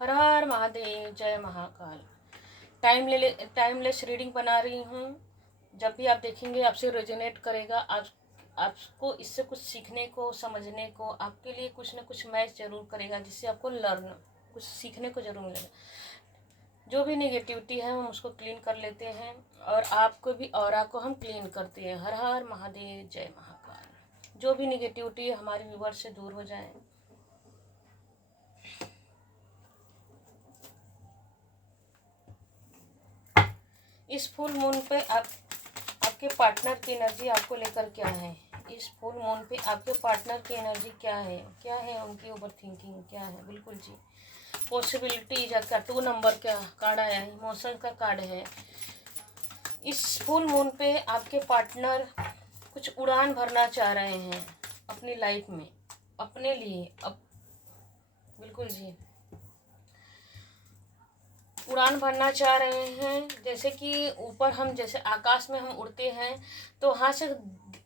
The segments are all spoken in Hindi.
हर हर महादेव, जय महाकाल। टाइमलेस रीडिंग बना रही हूँ। जब भी आप देखेंगे आपसे रेजोनेट करेगा। आपको इससे कुछ सीखने को, समझने को, आपके लिए कुछ ना कुछ मैच जरूर करेगा, जिससे आपको कुछ सीखने को जरूर मिलेगा। जो भी नेगेटिविटी है हम उसको क्लीन कर लेते हैं और आपको भी ऑरा को हम क्लीन करते हैं। हर हर महादेव, जय महाकाल। जो भी नेगेटिविटी हमारे व्यूअर्स से दूर हो जाए। इस फुल मून पे आपके पार्टनर की एनर्जी आपको लेकर क्या है? इस फुल मून पे आपके पार्टनर की एनर्जी क्या है? क्या है उनकी ओवर थिंकिंग क्या है? बिल्कुल जी। पॉसिबिलिटी का 2 नंबर का कार्ड आया है, इमोशन का कार्ड है। इस फुल मून पे आपके पार्टनर कुछ उड़ान भरना चाह रहे हैं अपनी लाइफ में, अपने लिए। अब बिल्कुल जी, उड़ान भरना चाह रहे हैं। जैसे कि ऊपर हम, जैसे आकाश में हम उड़ते हैं तो वहाँ से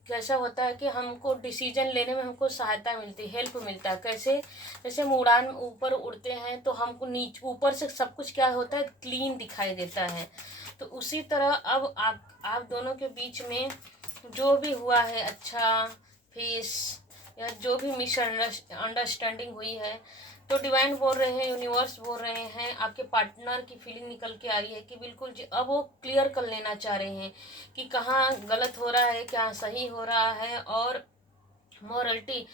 कैसा होता है कि हमको डिसीजन लेने में हमको सहायता मिलती है, हेल्प मिलता है। कैसे? जैसे हम उड़ान ऊपर उड़ते हैं तो हमको नीचे ऊपर से सब कुछ क्या होता है, क्लीन दिखाई देता है। तो उसी तरह अब आप दोनों के बीच में जो भी हुआ है, अच्छा फेस या जो भी मिसअंडरस्टैंडिंग हुई है, तो डिवाइन बोल रहे हैं, यूनिवर्स बोल रहे हैं, आपके पार्टनर की फीलिंग निकल के आ रही है कि बिल्कुल जी अब वो क्लियर कर लेना चाह रहे हैं कि कहाँ गलत हो रहा है, क्या सही हो रहा है, और मॉरलिटी।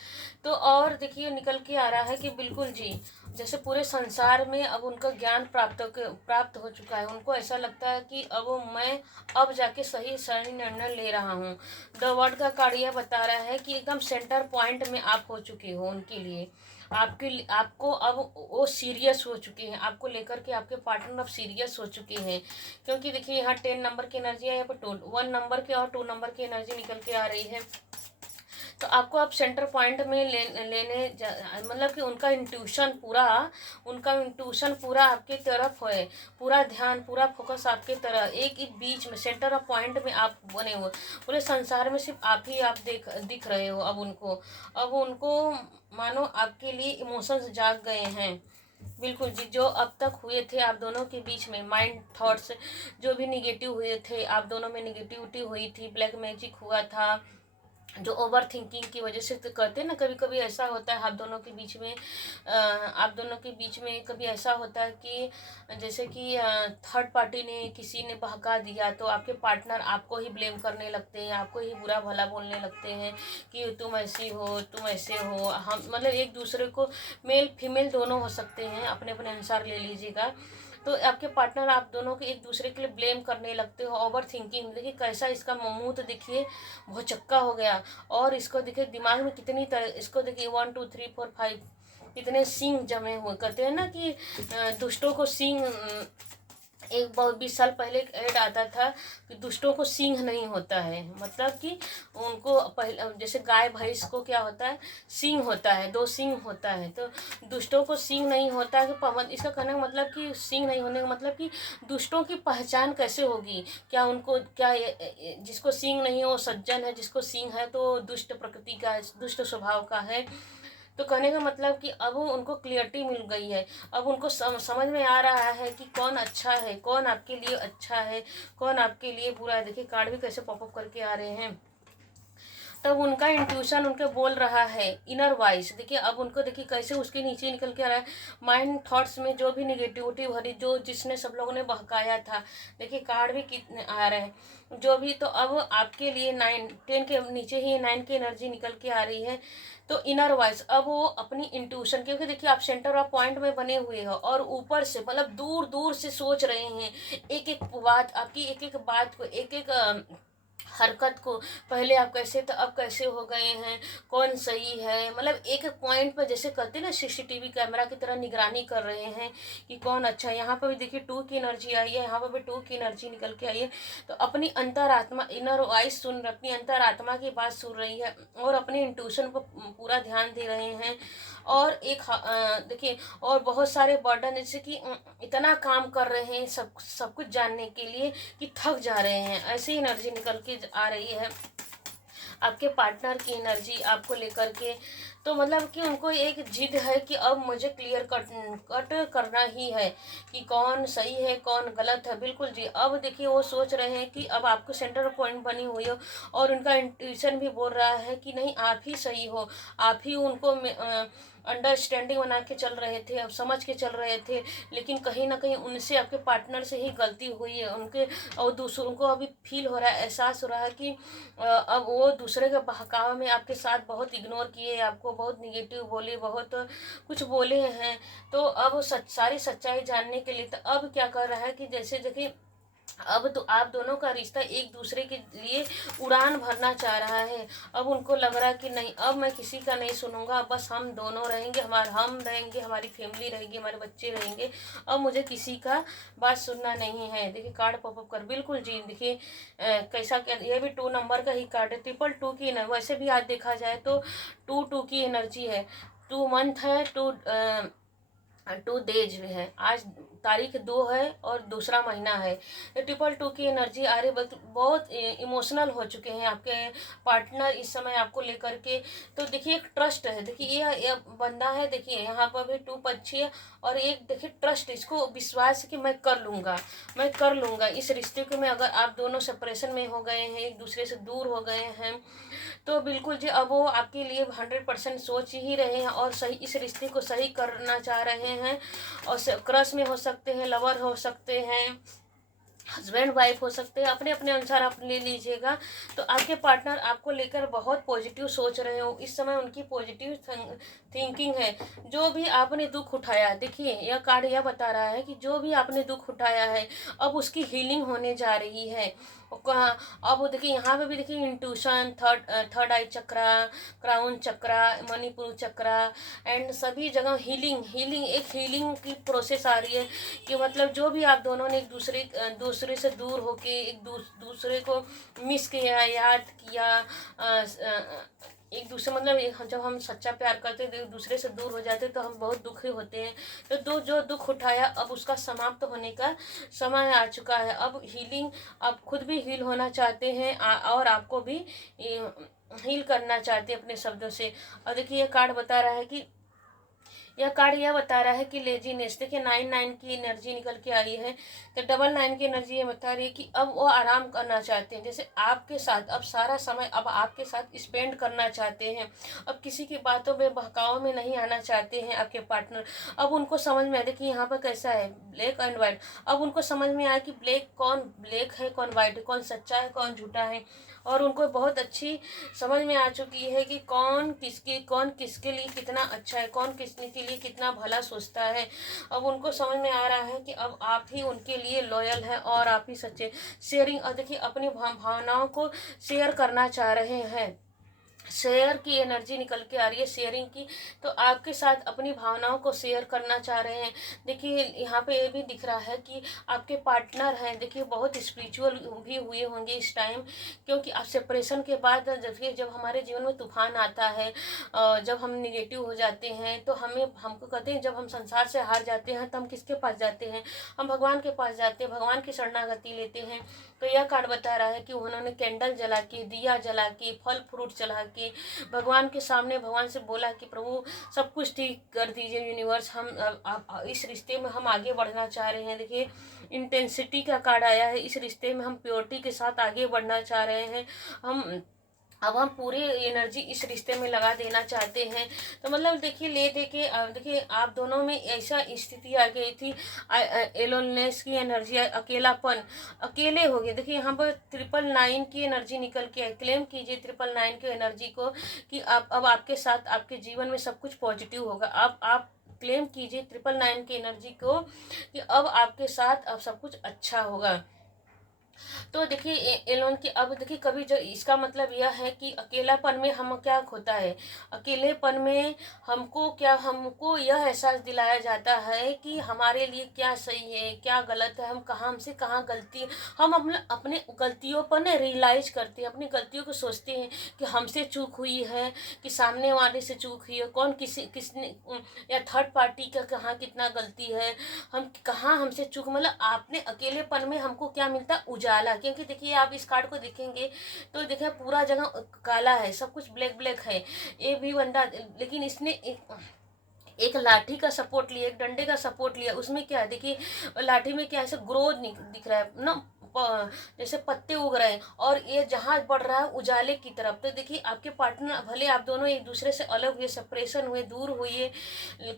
तो और देखिए निकल के आ रहा है कि बिल्कुल जी जैसे पूरे संसार में अब उनका ज्ञान प्राप्त हो चुका है। उनको ऐसा लगता है कि मैं अब जाके सही निर्णय ले रहा हूँ। द वर्ड का कार्ड यह बता रहा है कि एकदम सेंटर पॉइंट में आप हो चुके हो उनके लिए। आपको अब वो सीरियस हो चुके हैं, आपको लेकर के आपके पार्टनर अब सीरियस हो चुके हैं। क्योंकि देखिए यहाँ 10 नंबर की एनर्जी है, यहाँ पर 1 नंबर की और 2 नंबर की एनर्जी निकल के आ रही है। तो आपको आप सेंटर पॉइंट में लेने मतलब कि उनका इंट्यूशन पूरा आपके तरफ है। पूरा ध्यान, पूरा फोकस आपके तरफ, एक बीच में सेंटर ऑफ पॉइंट में आप बने हुए। पूरे संसार में सिर्फ आप दिख रहे हो अब उनको मानो आपके लिए इमोशंस जाग गए हैं। बिल्कुल जी, जो अब तक हुए थे आप दोनों के बीच में माइंड थॉट्स जो भी निगेटिव हुए थे, आप दोनों में निगेटिविटी हुई थी, ब्लैक मैजिक हुआ था, जो ओवर थिंकिंग की वजह से, तो कहते हैं ना कभी कभी ऐसा होता है आप दोनों के बीच में कभी ऐसा होता है कि जैसे कि थर्ड पार्टी ने, किसी ने बहका दिया तो आपके पार्टनर आपको ही ब्लेम करने लगते हैं, आपको ही बुरा भला बोलने लगते हैं कि तुम ऐसी हो, तुम ऐसे हो। हम मतलब एक दूसरे को, मेल फीमेल दोनों हो सकते हैं, अपने अपने अनुसार ले लीजिएगा। तो आपके पार्टनर आप दोनों को एक दूसरे के लिए ब्लेम करने लगते हो। ओवर थिंकिंग देखिए कैसा इसका मुंह, तो देखिए बहुत चक्का हो गया। और इसको देखिए दिमाग में कितनी तरह, इसको देखिए 1 2 3 4 5 कितने सींग जमे हुए। कहते हैं ना कि दुष्टों को सींग, एक बहुत 20 साल पहले एक ऐड आता था कि दुष्टों को सींग नहीं होता है। मतलब कि उनको पहले, जैसे गाय भैंस को क्या होता है, सींग होता है, 2 सींग होता है। तो दुष्टों को सींग नहीं होता है। कि इसका कहने का मतलब कि सींग नहीं होने का मतलब कि दुष्टों की पहचान कैसे होगी? क्या उनको, क्या जिसको सींग नहीं है वो सज्जन है, जिसको सींग है तो दुष्ट प्रकृति का, दुष्ट स्वभाव का है। तो कहने का मतलब कि अब उनको क्लियरिटी मिल गई है। अब उनको समझ में आ रहा है कि कौन अच्छा है, कौन आपके लिए अच्छा है, कौन आपके लिए बुरा है। देखिए कार्ड भी कैसे पॉपअप करके आ रहे हैं। तब उनका इंट्यूशन उनके बोल रहा है, इनर वॉइस। देखिए अब उनको, देखिए कैसे उसके नीचे निकल के आ रहा है। माइंड थॉट्स में जो भी निगेटिविटी भरी, जो जिसने सब लोगों ने बहकाया था, देखिए कार्ड भी कितने आ रहे हैं जो भी। तो अब आपके लिए 9 10 के नीचे ही 9 की एनर्जी निकल के आ रही है। तो इनर वॉइस अब वो अपनी इंट्यूशन, क्योंकि देखिए आप सेंटर ऑफ पॉइंट में बने हुए हो और ऊपर से मतलब दूर दूर से सोच रहे हैं एक एक बात, आपकी एक एक बात को, एक एक हरकत को। पहले आप कैसे थे, अब कैसे हो गए हैं, कौन सही है। मतलब एक एक पॉइंट पर, जैसे कहते हैं ना सीसीटीवी कैमरा की तरह निगरानी कर रहे हैं कि कौन अच्छा है। यहाँ पर भी देखिए 2 की एनर्जी आई है, यहाँ पर भी 2 की एनर्जी निकल के आई है। तो अपनी अंतरात्मा, इनर वॉइस अपनी अंतरात्मा की बात सुन रही है और अपने इंट्यूशन पर पूरा ध्यान दे रहे हैं। और एक देखिए और बहुत सारे बर्डन, जैसे कि इतना काम कर रहे हैं सब कुछ जानने के लिए कि थक जा रहे हैं, ऐसी एनर्जी निकल के आ रही है आपके पार्टनर की एनर्जी आपको लेकर के। तो मतलब कि उनको एक जिद है कि अब मुझे क्लियर कट कट करना ही है कि कौन सही है कौन गलत है। बिल्कुल जी, अब देखिए वो सोच रहे हैं कि अब आपको सेंटर पॉइंट बनी हुई हो और उनका इंट्यूशन भी बोल रहा है कि नहीं आप ही सही हो, आप ही उनको अंडरस्टैंडिंग बना के चल रहे थे, अब समझ के चल रहे थे, लेकिन कहीं ना कहीं उनसे आपके पार्टनर से ही गलती हुई है उनके। और दूसरों को अभी फील हो रहा है, एहसास हो रहा है कि अब वो दूसरे के बहकावे में आपके साथ बहुत इग्नोर किए, आपको बहुत निगेटिव बोले, बहुत कुछ बोले हैं। तो अब वो सारी सच्चाई जानने के लिए तो अब क्या कर रहा है कि जैसे देखिए अब तो आप दोनों का रिश्ता एक दूसरे के लिए उड़ान भरना चाह रहा है। अब उनको लग रहा है कि नहीं अब मैं किसी का नहीं सुनूंगा, बस हम दोनों रहेंगे, हम रहेंगे, हमारी फैमिली रहेगी, हमारे बच्चे रहेंगे, अब मुझे किसी का बात सुनना नहीं है। देखिए कार्ड पॉपअप कर, बिल्कुल जी। देखिए कैसा ये भी 2 नंबर का ही कार्ड है, 222 की एनर्जी। वैसे भी आज देखा जाए तो 2 की एनर्जी है, 2 मंथ है, 2 डेज है, आज तारीख 2 है और दूसरा महीना है। 222 की एनर्जी आ रही, बहुत इमोशनल हो चुके हैं आपके पार्टनर इस समय आपको लेकर के। तो देखिए एक ट्रस्ट है, देखिए ये बंदा है, देखिए यहाँ पर भी 2 पक्षी है और एक देखिए ट्रस्ट, इसको विश्वास है कि मैं कर लूँगा, मैं कर लूँगा इस रिश्ते को। मैं अगर आप दोनों सेपरेशन में हो गए हैं, एक दूसरे से दूर हो गए हैं, तो बिल्कुल जी अब वो आपके लिए 100% सोच ही रहे हैं और सही इस रिश्ते को सही करना चाह रहे हैं। और क्रश में हो सकते हैं, लवर हो सकते हैं, हस्बैंड वाइफ हो सकते हैं, अपने अपने अनुसार आप ले लीजिएगा। तो आपके पार्टनर आपको लेकर बहुत पॉजिटिव सोच रहे हो, इस समय उनकी पॉजिटिव थिंकिंग है। जो भी आपने दुख उठाया, देखिए यह कार्ड यह बता रहा है कि जो भी आपने दुख उठाया है अब उसकी हीलिंग होने जा रही है। अब देखिए यहाँ पे भी देखिए intuition, third I chakra, crown chakra, Manipur chakra and सभी जगह हीलिंग हीलिंग एक हीलिंग की प्रोसेस आ रही है कि मतलब जो भी आप दोनों ने एक दूसरे से दूर होके एक दूसरे को मिस किया, याद किया, एक दूसरे मतलब जब हम सच्चा प्यार करते हैं तो एक दूसरे से दूर हो जाते हैं तो हम बहुत दुखी होते हैं। तो जो दुख उठाया अब उसका समाप्त होने का समय आ चुका है। अब हीलिंग, आप खुद भी हील होना चाहते हैं और आपको भी हील करना चाहते हैं अपने शब्दों से। और देखिए ये कार्ड बता रहा है कि यह कार्ड यह बता रहा है कि लेजीनेस, देखिए 9 की एनर्जी निकल के आई है। तो 9 की एनर्जी ये बता रही है कि अब वो आराम करना चाहते हैं, जैसे आपके साथ अब सारा समय अब आपके साथ स्पेंड करना चाहते हैं। अब किसी की बातों में बहकाव में नहीं आना चाहते हैं आपके पार्टनर। अब उनको समझ में आया, देखिए यहाँ पर कैसा है ब्लैक एंड वाइट। अब उनको समझ में आया कि कौन ब्लैक है कौन वाइट है, कौन सच्चा है कौन झूठा है। और उनको बहुत अच्छी समझ में आ चुकी है कि कौन किसके लिए कितना अच्छा है, कौन किसने के लिए कितना भला सोचता है। अब उनको समझ में आ रहा है कि अब आप ही उनके लिए लॉयल हैं और आप ही सच्चे। शेयरिंग, और देखिए अपनी भावनाओं को शेयर करना चाह रहे हैं। शेयर की एनर्जी निकल के आ रही है, शेयरिंग की। तो आपके साथ अपनी भावनाओं को शेयर करना चाह रहे हैं। देखिए यहाँ पे ये भी दिख रहा है कि आपके पार्टनर हैं, देखिए बहुत स्पिरिचुअल भी हुए होंगे इस टाइम, क्योंकि आप सेपरेशन के बाद देखिए जब हमारे जीवन में तूफान आता है, जब हम निगेटिव हो जाते हैं तो हमको कहते हैं जब हम संसार से हार जाते हैं तो हम किसके पास जाते हैं, हम भगवान के पास जाते हैं, भगवान की शरणागति लेते हैं। तो यह कार्ड बता रहा है कि उन्होंने कैंडल जला के, दिया जला के, फल फ्रूट चला के भगवान के सामने भगवान से बोला कि प्रभु सब कुछ ठीक कर दीजिए यूनिवर्स, हम इस रिश्ते में हम आगे बढ़ना चाह रहे हैं। देखिए इंटेंसिटी का कार्ड आया है, इस रिश्ते में हम प्योरिटी के साथ आगे बढ़ना चाह रहे हैं। अब हम पूरी एनर्जी इस रिश्ते में लगा देना चाहते हैं। तो मतलब देखिए देखिए आप दोनों में ऐसा स्थिति आ गई थी, एलोननेस की एनर्जी, अकेलापन, अकेले हो गए। देखिए यहाँ पर 999 की एनर्जी निकल के क्लेम कीजिए 999 की एनर्जी को कि अब आपके साथ आपके जीवन में सब कुछ पॉजिटिव होगा। आप क्लेम कीजिए 999 की एनर्जी को कि अब आपके साथ अब सब कुछ अच्छा होगा। तो देखिए एलोन की, अब देखिए कभी जो इसका मतलब यह है कि अकेलापन में हम क्या होता है, अकेलेपन में हमको यह एहसास दिलाया जाता है कि हमारे लिए क्या सही है क्या गलत है, हम कहाँ हमसे कहाँ गलती, हम अपने गलतियों पर ना रियलाइज करते हैं, अपनी गलतियों को सोचते हैं कि हमसे चूक हुई है कि सामने वाले से चूक हुई है, कौन किसने या थर्ड पार्टी का कहाँ कितना गलती है, हम कहाँ हमसे चूक, मतलब आपने अकेलेपन में हमको क्या मिलता है, उजाला, क्योंकि देखिए आप इस कार्ड को देखेंगे तो देखिए पूरा जगह काला है, सब कुछ ब्लैक ब्लैक है। ये भी बंदा, लेकिन इसने एक लाठी का सपोर्ट लिया, एक डंडे का सपोर्ट लिया। उसमें क्या है देखिए, लाठी में क्या ऐसे ग्रोथ दिख रहा है ना, जैसे पत्ते उग रहे हैं, और ये जहां बढ़ रहा है उजाले की तरफ। तो देखिए आपके पार्टनर, भले आप दोनों एक दूसरे से अलग हुए, सेपरेशन हुए, दूर हुए,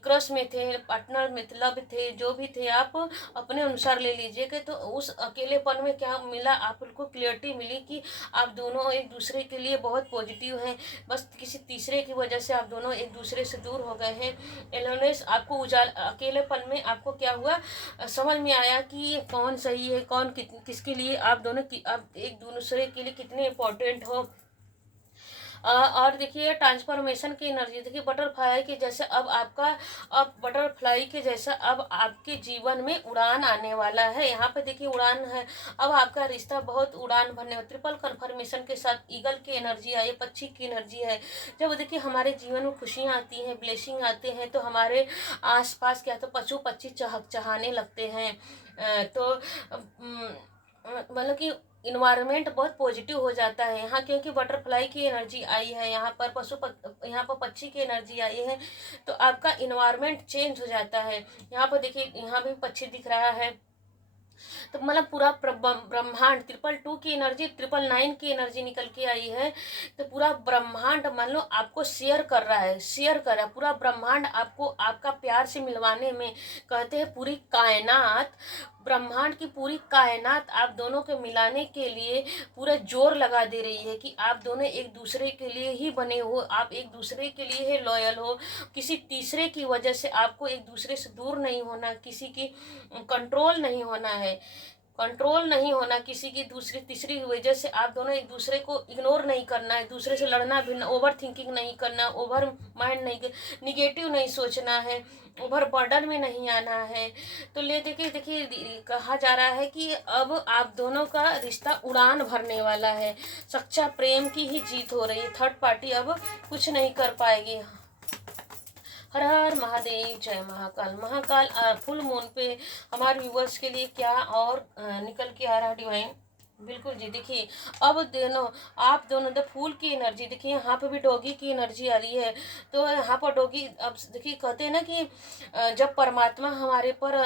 क्रश में थे, पार्टनर मतलब थे, जो भी थे, आप अपने अनुसार ले लीजिएगा। तो उस अकेलेपन में क्या मिला, आपको क्लियरिटी मिली कि आप दोनों एक दूसरे के लिए बहुत पॉजिटिव हैं, बस किसी तीसरे की वजह से आप दोनों एक दूसरे से दूर हो गए हैं। एलोनेस आपको अकेलेपन में आपको क्या हुआ, समझ में आया कि कौन सही है, कौन किसके लिए आप दोनों आप एक दूसरे के लिए कितने इम्पोर्टेंट हो। और देखिए ट्रांसफॉर्मेशन की एनर्जी, देखिए बटरफ्लाई के जैसे अब बटरफ्लाई के जैसा अब आपके जीवन में उड़ान आने वाला है। यहाँ पे देखिए उड़ान है, अब आपका रिश्ता बहुत उड़ान भरने वाला। ट्रिपल कन्फर्मेशन के साथ ईगल की एनर्जी आई है, पक्षी की एनर्जी है। जब देखिए हमारे जीवन में खुशियाँ आती हैं, ब्लेसिंग आते हैं, तो हमारे आसपास क्या, तो पशु पक्षी चहचहाने लगते हैं। तो मतलब कि इन्वायरमेंट बहुत पॉजिटिव हो जाता है यहाँ, क्योंकि बटरफ्लाई की एनर्जी आई है, यहाँ पर यहाँ पर पक्षी की एनर्जी आई है, तो आपका इन्वायरमेंट चेंज हो जाता है। यहाँ पर देखिए यहाँ भी पक्षी दिख रहा है। तो मतलब पूरा ब्रह्मांड, 222 की एनर्जी, 999 की एनर्जी निकल के आई है। तो पूरा ब्रह्मांड मान लो आपको शेयर कर रहा है, पूरा ब्रह्मांड आपको आपका प्यार से मिलवाने में, कहते हैं पूरी कायनात, ब्रह्मांड की पूरी कायनात आप दोनों के मिलाने के लिए पूरा जोर लगा दे रही है कि आप दोनों एक दूसरे के लिए ही बने हो, आप एक दूसरे के लिए ही लॉयल हो। किसी तीसरे की वजह से आपको एक दूसरे से दूर नहीं होना, किसी की कंट्रोल नहीं होना है, कंट्रोल नहीं होना किसी की दूसरी तीसरी वजह से। आप दोनों एक दूसरे को इग्नोर नहीं करना है, दूसरे से लड़ना भी, ओवर थिंकिंग नहीं करना, ओवर माइंड नहीं, निगेटिव नहीं सोचना है, ओवर बर्डन में नहीं आना है। तो देखिए देखिए कहा जा रहा है कि अब आप दोनों का रिश्ता उड़ान भरने वाला है, सच्चा प्रेम की ही जीत हो रही है, थर्ड पार्टी अब कुछ नहीं कर पाएगी। हर हर महादेव, जय महाकाल। महाकाल फुल मून पे हमारे व्यूवर्स के लिए क्या और निकल के आ रहा है डिवाइन, बिल्कुल जी। देखिए अब दोनों आप दोनों द फूल की एनर्जी, देखिए यहाँ पे भी डॉगी की एनर्जी आ रही है। तो यहाँ पर डॉगी, अब देखिए कहते हैं ना कि जब परमात्मा हमारे पर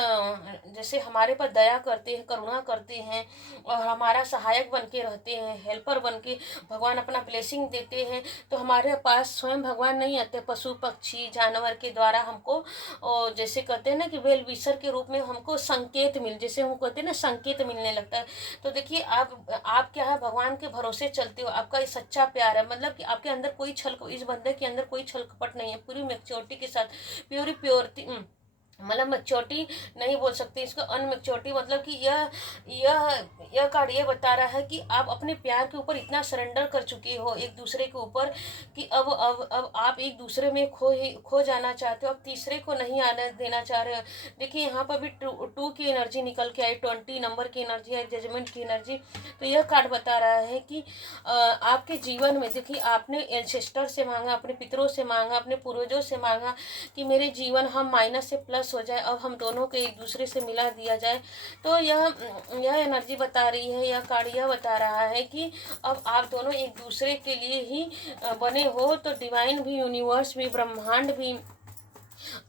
जैसे हमारे पर दया करते हैं, करुणा करते हैं, और हमारा सहायक बन के रहते हैं, हेल्पर बन के भगवान अपना ब्लेसिंग देते हैं, तो हमारे पास स्वयं भगवान नहीं आते, पशु पक्षी जानवर के द्वारा हमको, और जैसे कहते हैं ना कि वेल विशर के रूप में हमको संकेत जैसे हम कहते हैं ना, संकेत मिलने लगता है। तो देखिए आप क्या है, भगवान के भरोसे चलते हो, आपका ये सच्चा प्यार है, मतलब कि आपके अंदर कोई इस बंदे के अंदर कोई छल कपट नहीं है, पूरी मैच्योरिटी के साथ, प्योरिटी, मतलब मैच्योरिटी नहीं बोल सकते इसको, अनमेच्योरिटी, मतलब कि यह कार्ड ये बता रहा है कि आप अपने प्यार के ऊपर इतना सरेंडर कर चुके हो एक दूसरे के ऊपर कि अब आप एक दूसरे में खो जाना चाहते हो, अब तीसरे को नहीं आने देना चाह रहे हो। देखिए यहाँ पर भी टू की एनर्जी निकल के आई, 20 नंबर की एनर्जी है, जजमेंट की एनर्जी। तो यह कार्ड बता रहा है कि आपके जीवन में, देखिए आपने एंसेस्टर से मांगा, अपने पितरों से मांगा, अपने पूर्वजों से मांगा कि मेरे जीवन हम माइनस से प्लस हो जाए, अब हम दोनों को एक दूसरे से मिला दिया जाए। तो यह एनर्जी बता रही है, यह कार्ड यह बता रहा है कि अब आप दोनों एक दूसरे के लिए ही बने हो। तो डिवाइन भी, यूनिवर्स भी, ब्रह्मांड भी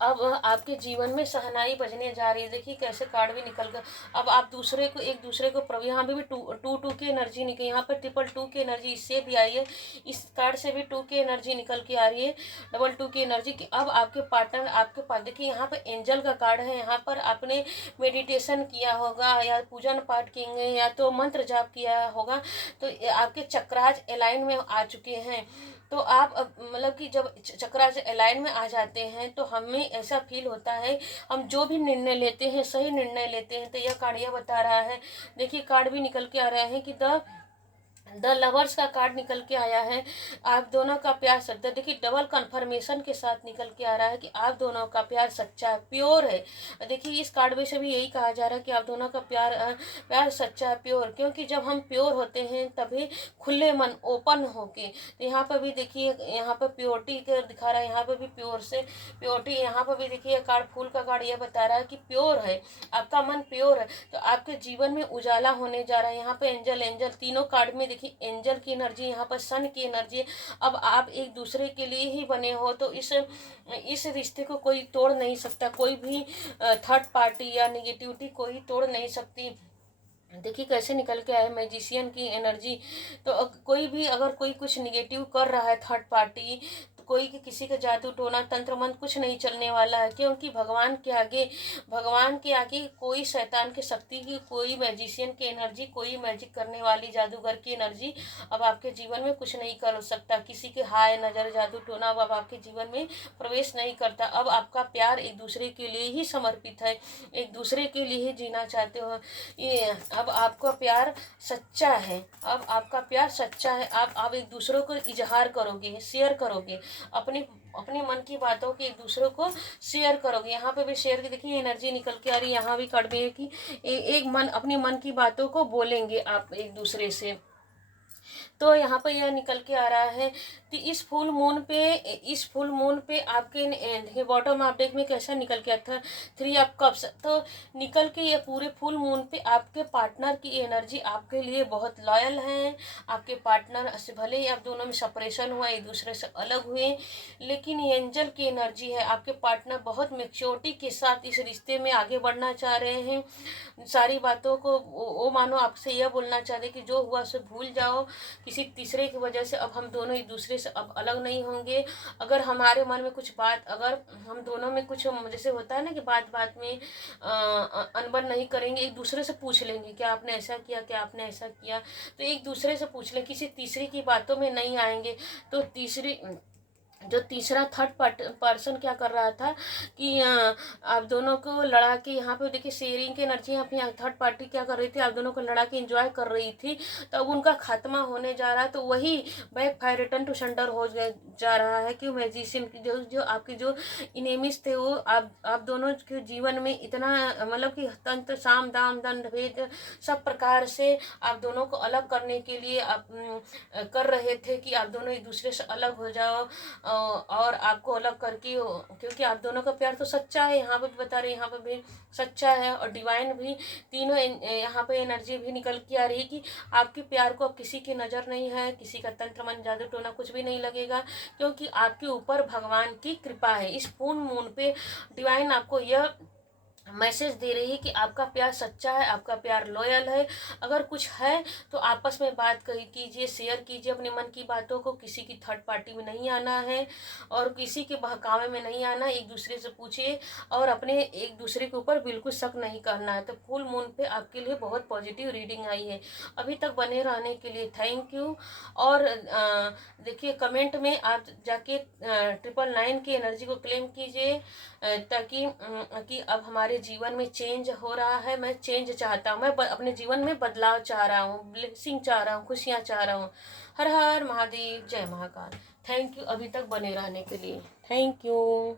अब आपके जीवन में सहनाई बजने जा रही है। देखिए कैसे कार्ड भी निकल गया। अब आप एक दूसरे को यहाँ पे भी टू की एनर्जी निकली, यहाँ पर 222 की एनर्जी इससे भी आई है, इस कार्ड से भी 2 की एनर्जी निकल के आ रही है, 22 की एनर्जी की। अब आपके पार्टनर आपके पास, देखिए यहाँ पर एंजल का कार्ड है, यहाँ पर आपने मेडिटेशन किया होगा, या पूजन पाठ किए, या तो मंत्र जाप किया होगा, तो आपके चक्राज अलाइन में आ चुके हैं। तो आप मतलब कि जब चक्राज अलाइन में आ जाते हैं तो हमें ऐसा फील होता है, हम जो भी निर्णय लेते हैं सही निर्णय लेते हैं। तो यह कार्ड यह बता रहा है, देखिए कार्ड भी निकल के आ रहा है कि द द लवर्स का कार्ड निकल के आया है। आप दोनों का प्यार सच्चा, देखिए डबल कंफर्मेशन के साथ निकल के आ रहा है कि आप दोनों का प्यार सच्चा है, प्योर है। देखिए इस कार्ड में से भी यही कहा जा रहा है कि आप दोनों का प्यार सच्चा है, प्योर। क्योंकि जब हम प्योर होते हैं तभी खुले मन, ओपन होके, तो यहाँ पर भी देखिए, यहाँ पर प्योरिटी का दिखा रहा है, यहाँ पर भी प्योर से प्योरिटी। यहाँ पर भी देखिए कार्ड, फूल का कार्ड ये बता रहा है कि प्योर है, आपका मन प्योर है, तो आपके जीवन में उजाला होने जा रहा है। यहाँ पे एंजल, एंजल तीनों कार्ड में देखिए एंजल की एनर्जी, यहाँ पर सन की एनर्जी है। अब आप एक दूसरे के लिए ही बने हो, तो इस रिश्ते को कोई तोड़ नहीं सकता, कोई भी थर्ड पार्टी या निगेटिविटी कोई तोड़ नहीं सकती। देखिए कैसे निकल के आए मैजिशियन की एनर्जी। तो कोई भी अगर कोई कुछ निगेटिव कर रहा है, थर्ड पार्टी, तो कोई किसी का जादू टोना तंत्र मंत्र कुछ नहीं चलने वाला है। क्योंकि भगवान के आगे कोई शैतान की शक्ति की, कोई मैजिशियन की एनर्जी, कोई मैजिक करने वाली जादूगर की एनर्जी अब आपके जीवन में कुछ नहीं कर सकता। किसी के हाय नज़र, जादू टोना अब आपके जीवन में प्रवेश नहीं करता। अब आपका प्यार एक दूसरे के लिए ही समर्पित है, एक दूसरे के लिए ही जीना चाहते हो। ये अब आपका प्यार सच्चा है, अब आपका प्यार सच्चा है। आप एक दूसरे को इजहार करोगे, शेयर करोगे, अपनी अपने मन की बातों की एक दूसरे को शेयर करोगे। यहाँ पे भी शेयर की देखिए एनर्जी निकल के आ रही है। यहाँ भी कड़ है कि एक मन, अपनी मन की बातों को बोलेंगे आप एक दूसरे से। तो यहाँ पर यह निकल के आ रहा है कि इस फुल मून पे आपके देखिए बॉटम ऑफ डेक में कैसा निकल के आता था, 3 ऑफ कप्स। तो निकल के ये पूरे फुल मून पे आपके पार्टनर की एनर्जी आपके लिए बहुत लॉयल है। आपके पार्टनर से भले ही आप दोनों में सेपरेशन हुआ, एक दूसरे से अलग हुए, लेकिन ये एंजल की एनर्जी है। आपके पार्टनर बहुत मैच्योरिटी के साथ इस रिश्ते में आगे बढ़ना चाह रहे हैं। सारी बातों को वो मानो आपसे यह बोलना चाहते कि जो हुआ सो भूल जाओ, किसी तीसरे की वजह से अब हम दोनों एक दूसरे से अब अलग नहीं होंगे। अगर हमारे मन में कुछ बात, अगर हम दोनों में कुछ जैसे होता है ना कि बात बात में अनबन नहीं करेंगे, एक दूसरे से पूछ लेंगे क्या आपने ऐसा किया, क्या आपने ऐसा किया, तो एक दूसरे से पूछ लें, किसी तीसरे की बातों में नहीं आएंगे। तो तीसरा थर्ड पर्सन क्या कर रहा था कि आप दोनों को लड़ा के, यहाँ पे देखिए शेयरिंग की एनर्जी, यहाँ पे थर्ड पार्टी क्या कर रही थी, आप दोनों को लड़ा के एंजॉय कर रही थी, तो अब उनका खात्मा होने जा रहा है। तो वही back fire, return to sender हो जा रहा है कि मैजिशियन की जो आपके जो इनेमिस थे, वो आप दोनों के जीवन में इतना मतलब कि तंत्र साम दाम दंड भेद सब प्रकार से आप दोनों को अलग करने के लिए आप कर रहे थे कि आप दोनों एक दूसरे से अलग हो जाओ, और आपको अलग करके, क्योंकि आप दोनों का प्यार तो सच्चा है। यहाँ पे भी बता रहे हैं, यहाँ पे भी सच्चा है, और डिवाइन भी, तीनों यहाँ पे एनर्जी भी निकल के आ रही है कि आपके प्यार को अब किसी की नज़र नहीं है, किसी का तंत्र मन जादू टोना कुछ भी नहीं लगेगा, क्योंकि आपके ऊपर भगवान की कृपा है। इस फुल मून पे डिवाइन आपको यह मैसेज दे रही है कि आपका प्यार सच्चा है, आपका प्यार लॉयल है। अगर कुछ है तो आपस में बात कीजिए, शेयर कीजिए अपने मन की बातों को। किसी की थर्ड पार्टी में नहीं आना है और किसी के बहकावे में नहीं आना, एक दूसरे से पूछिए और अपने एक दूसरे के ऊपर बिल्कुल शक नहीं करना है। तो फुल मून पे आपके लिए बहुत पॉजिटिव रीडिंग आई है। अभी तक बने रहने के लिए थैंक यू। और देखिए कमेंट में आप जाके 999 की एनर्जी को क्लेम कीजिए, ताकि कि अब हमारे जीवन में चेंज हो रहा है। मैं चेंज चाहता हूँ, मैं अपने जीवन में बदलाव चाह रहा हूँ, ब्लेसिंग चाह रहा हूँ, खुशियाँ चाह रहा हूँ। हर हर महादेव, जय महाकाल। थैंक यू अभी तक बने रहने के लिए, थैंक यू।